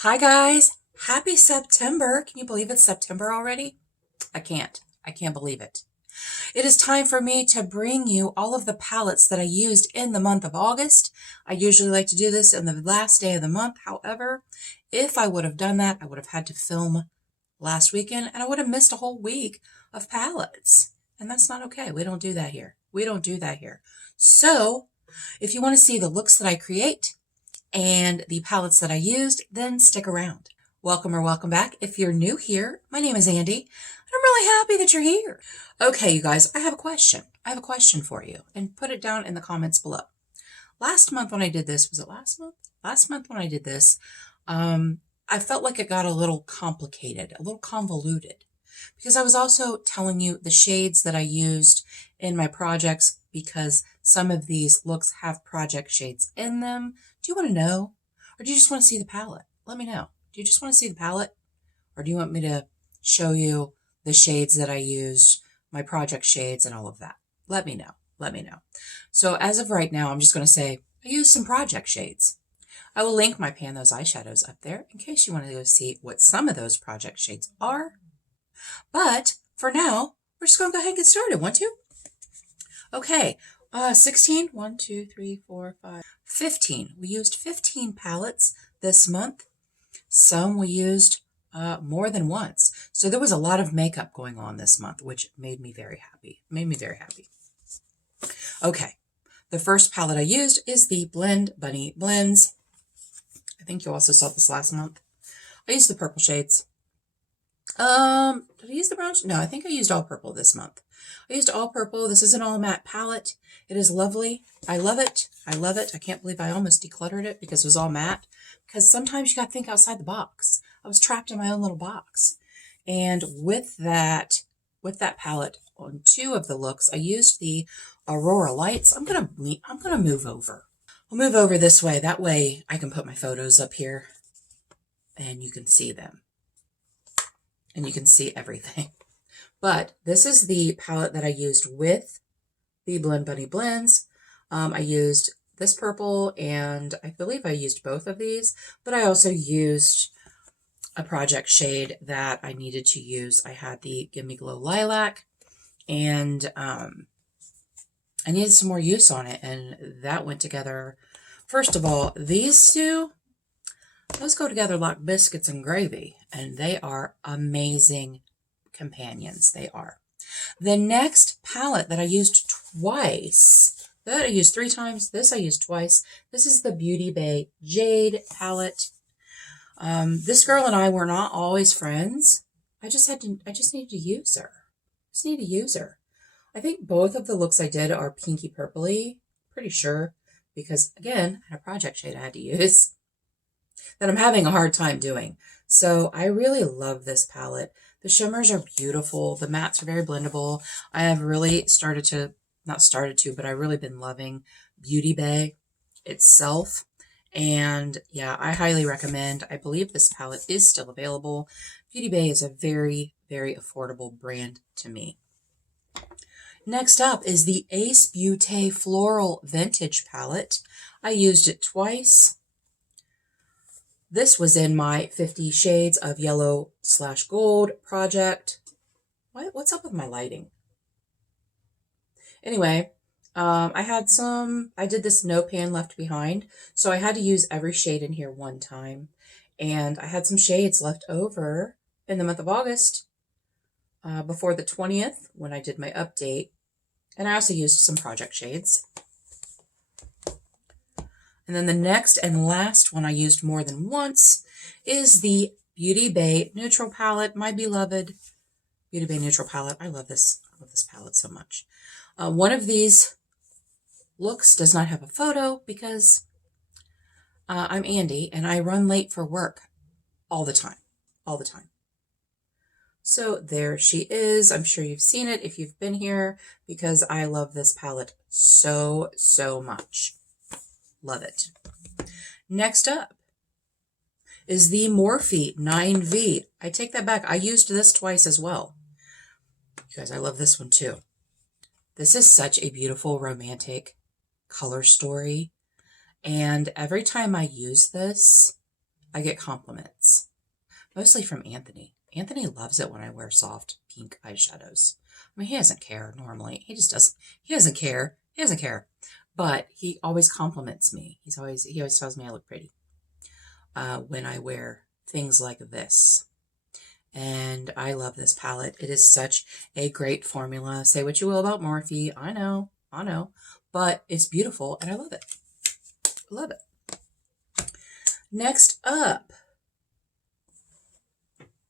Hi guys, happy September. Can you believe it's September already? I can't. I can't believe it. It is time for me to bring you all of the palettes that I used in the month of August. I usually like to do this in the last day of the month. However, if I would have done that, I would have had to film last weekend and I would have missed a whole week of palettes. And that's not okay. We don't do that here. We don't do that here. So, if you want to see the looks that I create, and the palettes that I used, then stick around. Welcome or welcome back. If you're new here, my name is Andi, and I'm really happy that you're here. Okay, you guys, I have a question. I have a question for you, and put it down in the comments below. Last month when I did this, was it last month? Last month when I did this, I felt like it got a little complicated, a little convoluted, because I was also telling you the shades that I used in my projects because some of these looks have project shades in them. Do you want to know? Or do you just want to see the palette? Let me know. Do you just want to see the palette? Or do you want me to show you the shades that I used, my project shades and all of that? Let me know. Let me know. So as of right now, I'm just going to say I used some project shades. I will link my Pan Those Eyeshadows up there in case you want to go see what some of those project shades are. But for now, we're just going to go ahead and get started. Want to? Okay, 16, 1, 2, 3, 4, 5, 15. We used 15 palettes this month. Some we used more than once. So there was a lot of makeup going on this month, which made me very happy. Okay, the first palette I used is the Blend Bunny Blends. I think you also saw this last month. I used the purple shades. Did I use the brown? No, I think I used all purple this month. I used all purple. This is an all matte palette. It is lovely. I love it. I love it. I can't believe I almost decluttered it because it was all matte. Because sometimes you got to think outside the box. I was trapped in my own little box. And with that palette on two of the looks, I used the Aurora Lights. I'm gonna move over. I'll move over this way. That way I can put my photos up here and you can see them. And you can see everything. But this is the palette that I used with the Blend Bunny Blends. I used this purple, and I believe I used both of these, but I also used a project shade that I needed to use. I had the Gimme Glow Lilac, and I needed some more use on it, and that went together. First of all, these two, those go together like biscuits and gravy, and they are amazing companions. They are. The next palette that I used twice, that I used 3 times, this I used twice. This is the Beauty Bay Jade palette. This girl and I were not always friends. I just needed to use her. I think both of the looks I did are pinky purpley, pretty sure, because again, I had a project shade I had to use that I'm having a hard time doing. So I really love this palette. The shimmers are beautiful. The mattes are very blendable. I have really but I've really been loving Beauty Bay itself. And yeah, I highly recommend. I believe this palette is still available. Beauty Bay is a very, very affordable brand to me. Next up is the Ace Beauté Floral Vintage palette. I used it twice. This was in my 50 Shades of Yellow/Gold project. What's up with my lighting? Anyway, I did this no pan left behind, so I had to use every shade in here one time. And I had some shades left over in the month of August before the 20th when I did my update. And I also used some project shades. And then the next and last one I used more than once is the Beauty Bay Neutral Palette, my beloved Beauty Bay Neutral Palette. I love this palette so much. One of these looks does not have a photo because I'm Andi and I run late for work all the time. So there she is. I'm sure you've seen it if you've been here because I love this palette so, so much. Love it. Next up is the Morphe 9V. I take that back. I used this twice as well. You guys, I love this one too. This is such a beautiful romantic color story. And every time I use this, I get compliments, mostly from Anthony. Anthony loves it when I wear soft pink eyeshadows. I mean, he doesn't care normally. He just doesn't. He doesn't care. He doesn't care. But he always compliments me. He always tells me I look pretty when I wear things like this. And I love this palette. It is such a great formula. Say what you will about Morphe. I know. But it's beautiful and I love it. Love it. Next up.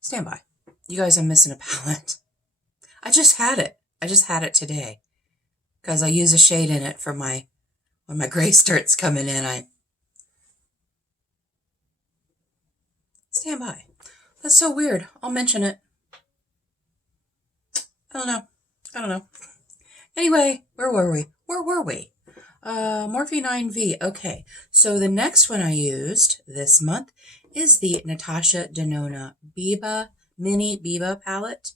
Stand by. You guys, I'm missing a palette. I just had it. I just had it today. Because I use a shade in it for when my gray starts coming in. Stand by. That's so weird. I'll mention it. I don't know. Anyway, where were we? Morphe 9V. Okay, so the next one I used this month is the Natasha Denona Biba Mini Biba palette.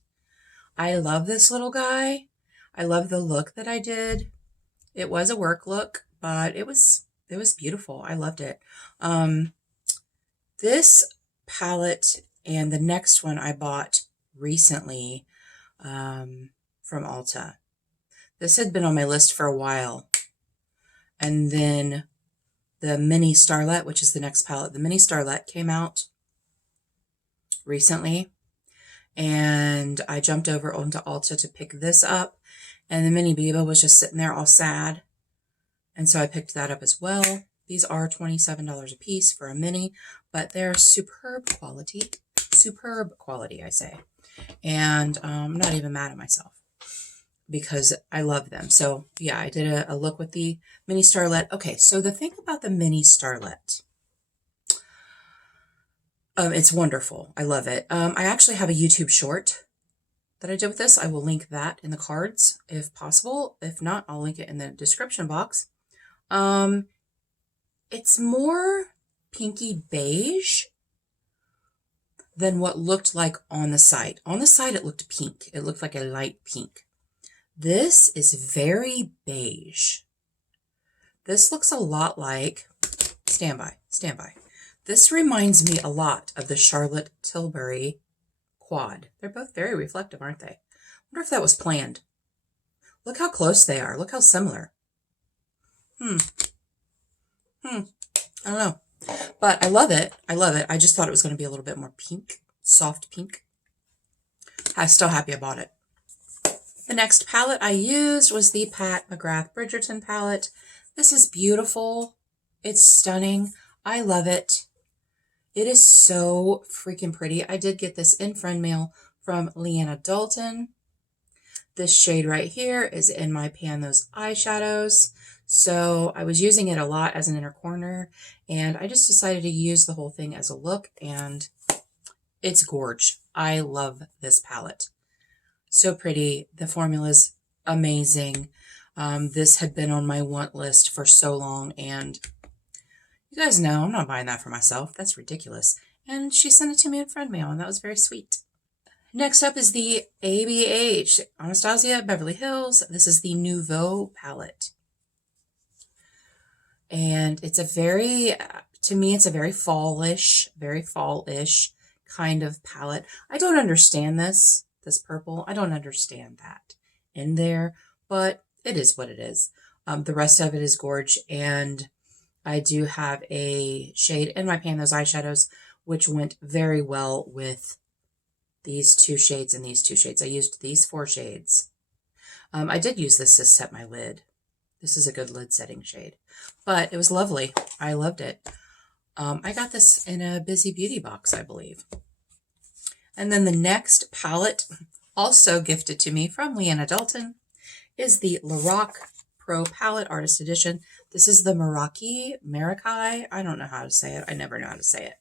I love this little guy. I love the look that I did. It was a work look, but it was beautiful. I loved it. This palette and the next one I bought recently from Ulta. This had been on my list for a while. And then the Mini Starlet, which is the next palette, the Mini Starlet came out recently. And I jumped over onto Ulta to pick this up. And the Mini Biba was just sitting there all sad. And so I picked that up as well. These are $27 a piece for a mini, but they're superb quality. Superb quality, I say. And I'm not even mad at myself because I love them. So yeah, I did a look with the Mini Starlet. Okay, so the thing about the Mini Starlet, it's wonderful. I love it. I actually have a YouTube short that I did with this. I will link that in the cards if possible. If not, I'll link it in the description box. It's more pinky beige than what looked like on the site. On the site, it looked pink. It looked like a light pink. This is very beige. This looks a lot like, stand by. This reminds me a lot of the Charlotte Tilbury quad. They're both very reflective, aren't they? I wonder if that was planned. Look how close they are. Look how similar. I don't know. But I love it. I just thought it was going to be a little bit more pink. Soft pink. I'm still happy I bought it. The next palette I used was the Pat McGrath Bridgerton palette. This is beautiful. It's stunning. I love it. It is so freaking pretty. I did get this in friend mail from Leanna Dalton. This shade right here is in my Pan Those eyeshadows. So I was using it a lot as an inner corner, and I just decided to use the whole thing as a look, and it's gorge. I love this palette. So pretty. The formula's amazing. This had been on my want list for so long, and you guys know I'm not buying that for myself. That's ridiculous. And she sent it to me in friend mail, and that was very sweet. Next up is the ABH Anastasia Beverly Hills. This is the Nouveau palette. And it's a very, to me, it's a very fallish kind of palette. I don't understand this purple. I don't understand that in there, but it is what it is. The rest of it is gorge, and I do have a shade in my Pan Those eyeshadows, which went very well with these two shades and these two shades. I used these 4 shades. I did use this to set my lid. This is a good lid setting shade, but it was lovely. I loved it. I got this in a Busy Beauty box, I believe. And then the next palette, also gifted to me from Leanna Dalton, is the Lorac Pro Palette Artist Edition. This is the Meraki. I don't know how to say it. I never know how to say it.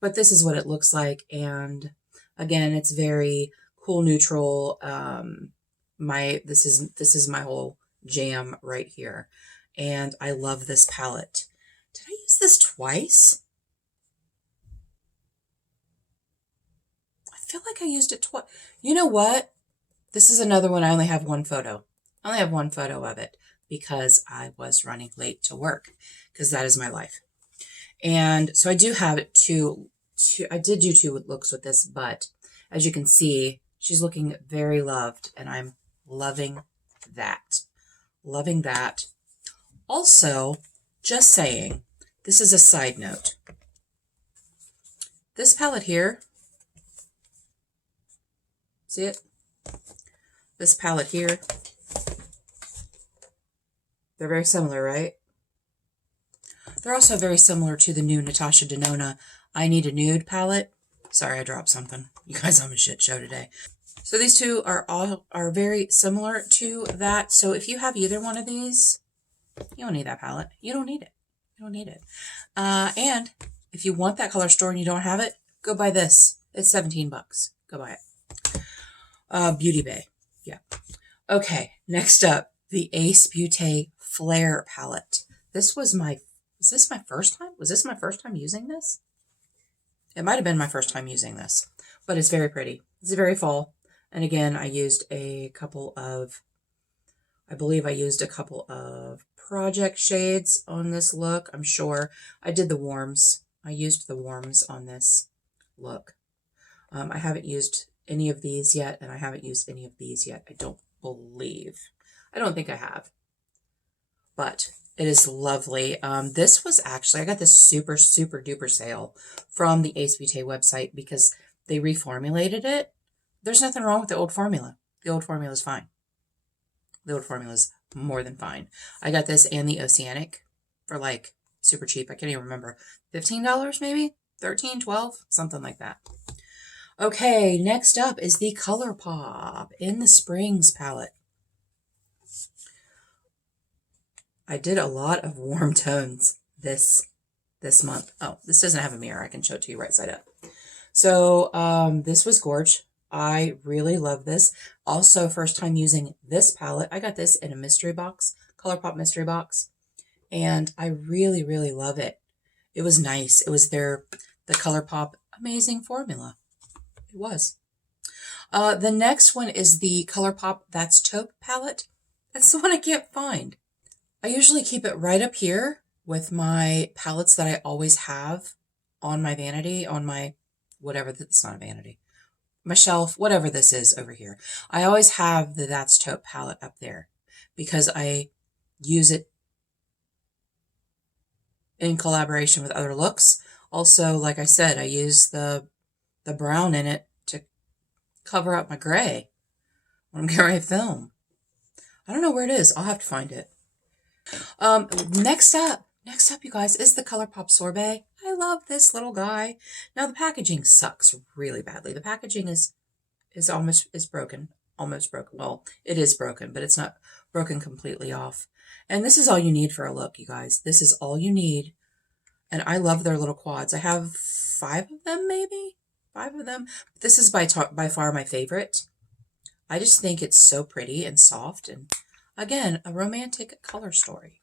But this is what it looks like. And again, it's very cool, neutral. This is my whole jam right here. And I love this palette. Did I use this twice? I feel like I used it twice. You know what? This is another one. I only have one photo. I only have one photo of it because I was running late to work, because that is my life. And so I do have I did do 2 looks with this, but as you can see, she's looking very loved, and I'm loving that. Loving that. Also, just saying, this is a side note. This palette here, see it? This palette here, they're very similar, right? They're also very similar to the new Natasha Denona I Need a Nude palette. Sorry, I dropped something. You guys, I'm a shit show today. So these two are very similar to that. So if you have either one of these, you don't need that palette. You don't need it. You don't need it. And if you want that color store and you don't have it, go buy this. It's 17 bucks. Go buy it. Beauty Bay. Yeah. Okay. Next up, the Ace Beauté Flare palette. Was this my first time? Was this my first time using this? It might have been my first time using this, but it's very pretty. It's very fall. And again, I used a couple of, I believe I used a couple of project shades on this look. I'm sure I did the warms. I used the warms on this look. I haven't used any of these yet, and I haven't used any of these yet. I don't believe. I don't think I have. But it is lovely. This was actually, I got this super, super duper sale from the Ace Beauté website because they reformulated it. There's nothing wrong with the old formula. The old formula is fine. The old formula is more than fine. I got this and the Oceanic for like super cheap. I can't even remember. $15 maybe? 13, 12, something like that. Okay, next up is the ColourPop in the Springs palette. I did a lot of warm tones this month. Oh, this doesn't have a mirror. I can show it to you right side up. So this was gorge. I really love this. Also, first time using this palette. I got this in a mystery box, ColourPop mystery box, and I really, really love it. It was nice. It was the ColourPop amazing formula. It was. The next one is the ColourPop That's Taupe palette. That's the one I can't find. I usually keep it right up here with my palettes that I always have on my vanity, on my whatever, that's not a vanity, my shelf, whatever this is over here. I always have the That's Taupe palette up there because I use it in collaboration with other looks. Also, like I said, I use the brown in it to cover up my gray when I'm getting ready to film. I don't know where it is. I'll have to find it. Next up, you guys, is the ColourPop Sorbet. I love this little guy. Now, the packaging sucks really badly. The packaging is broken. Almost broken. Well, it is broken, but it's not broken completely off. And this is all you need for a look, you guys. This is all you need. And I love their little quads. I have 5 of them, maybe? 5 of them. But this is by far my favorite. I just think it's so pretty and soft. And again, a romantic color story.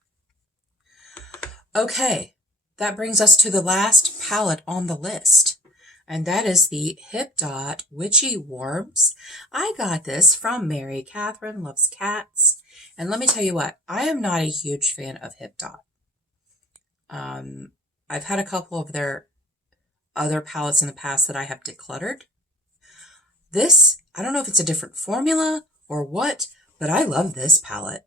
Okay, that brings us to the last palette on the list. And that is the Hip Dot Witchy Warms. I got this from Mary Catherine Loves Cats. And let me tell you what, I am not a huge fan of Hip Dot. I've had a couple of their other palettes in the past that I have decluttered. This, I don't know if it's a different formula or what, but I love this palette.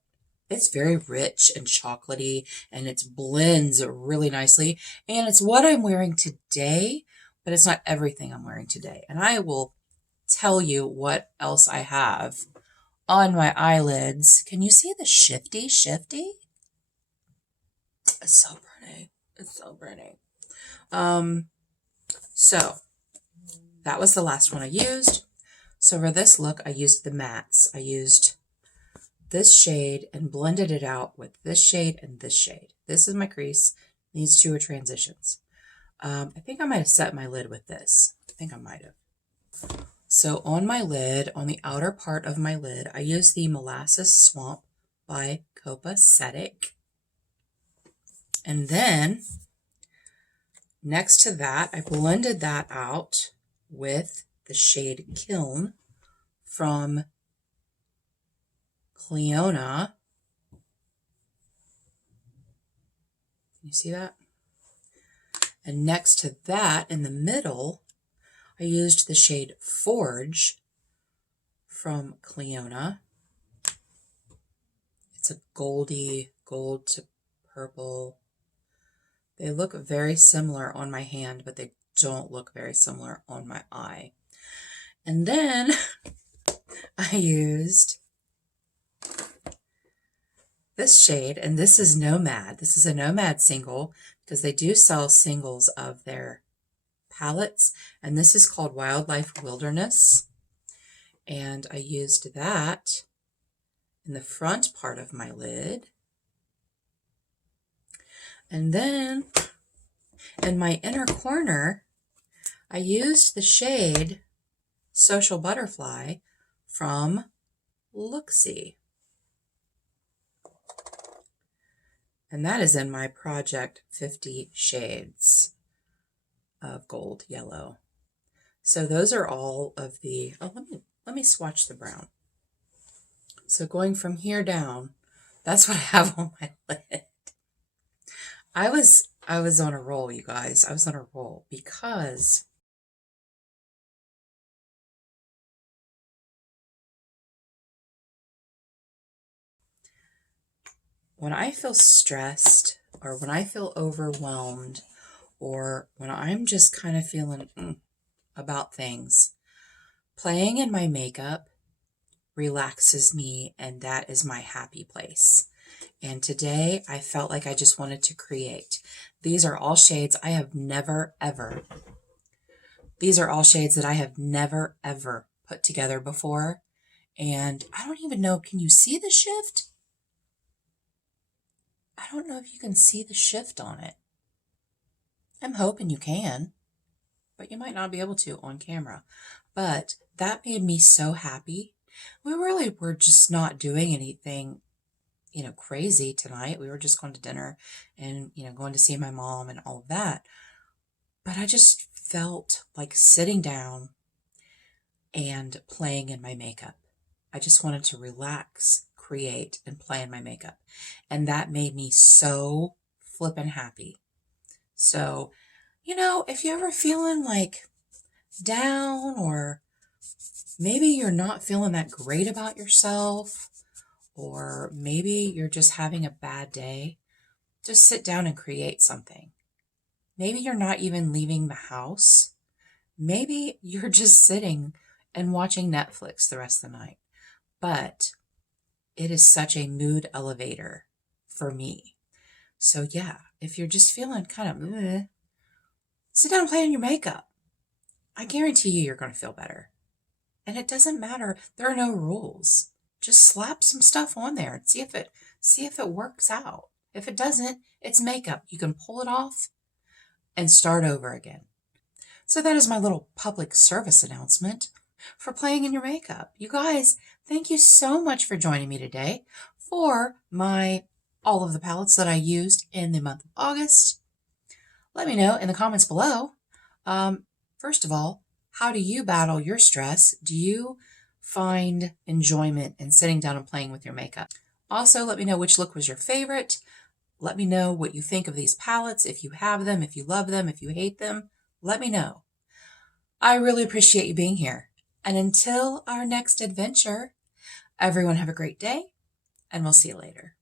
It's very rich and chocolatey, and it blends really nicely. And it's what I'm wearing today, but it's not everything I'm wearing today. And I will tell you what else I have on my eyelids. Can you see the shifty? It's so pretty. It's so pretty. So that was the last one I used. So for this look, I used the mattes. I used this shade and blended it out with this shade and this shade. This is my crease. These two are transitions. I think I might have set my lid with this. I think I might have. So on my lid, on the outer part of my lid, I used the Molasses Swamp by Copacetic. And then next to that, I blended that out with the shade Kiln from Cleona. Can you see that? And next to that, in the middle, I used the shade Forge from Cleona. It's a goldy, gold to purple. They look very similar on my hand, but they don't look very similar on my eye. And then I used this shade, and this is Nomad. This is a Nomad single because they do sell singles of their palettes, and this is called Wildlife Wilderness. And I used that in the front part of my lid. And then in my inner corner, I used the shade Social Butterfly from Looksy. And that is in my Project 50 Shades of Gold Yellow. So those are all of the, oh, let me swatch the brown. So going from here down, that's what I have on my lid. I was on a roll, you guys. I was on a roll because when I feel stressed or when I feel overwhelmed or when I'm just kind of feeling about things, playing in my makeup relaxes me, and that is my happy place. And today I felt like I just wanted to create. These are all shades I have never, ever, these are all shades that I have never, ever put together before. And I don't even know, can you see the shift? I don't know if you can see the shift on it. I'm hoping you can, but you might not be able to on camera. But that made me so happy. We really were just not doing anything, crazy tonight. We were just going to dinner and, going to see my mom and all of that. But I just felt like sitting down and playing in my makeup. I just wanted to relax, create, and play in my makeup. And that made me so flippin' happy. So, if you're ever feeling like down, or maybe you're not feeling that great about yourself, or maybe you're just having a bad day, just sit down and create something. Maybe you're not even leaving the house. Maybe you're just sitting and watching Netflix the rest of the night. But it is such a mood elevator for me. So yeah, if you're just feeling kind of sit down and play in your makeup. I guarantee you're going to feel better. And it doesn't matter. There are no rules. Just slap some stuff on there and see if it works out. If it doesn't, it's makeup. You can pull it off and start over again. So that is my little public service announcement for playing in your makeup. You guys, thank you so much for joining me today for all of the palettes that I used in the month of August. Let me know in the comments below. First of all, how do you battle your stress? Do you find enjoyment in sitting down and playing with your makeup? Also, let me know which look was your favorite. Let me know what you think of these palettes. If you have them, if you love them, if you hate them, let me know. I really appreciate you being here. And until our next adventure, everyone have a great day, and we'll see you later.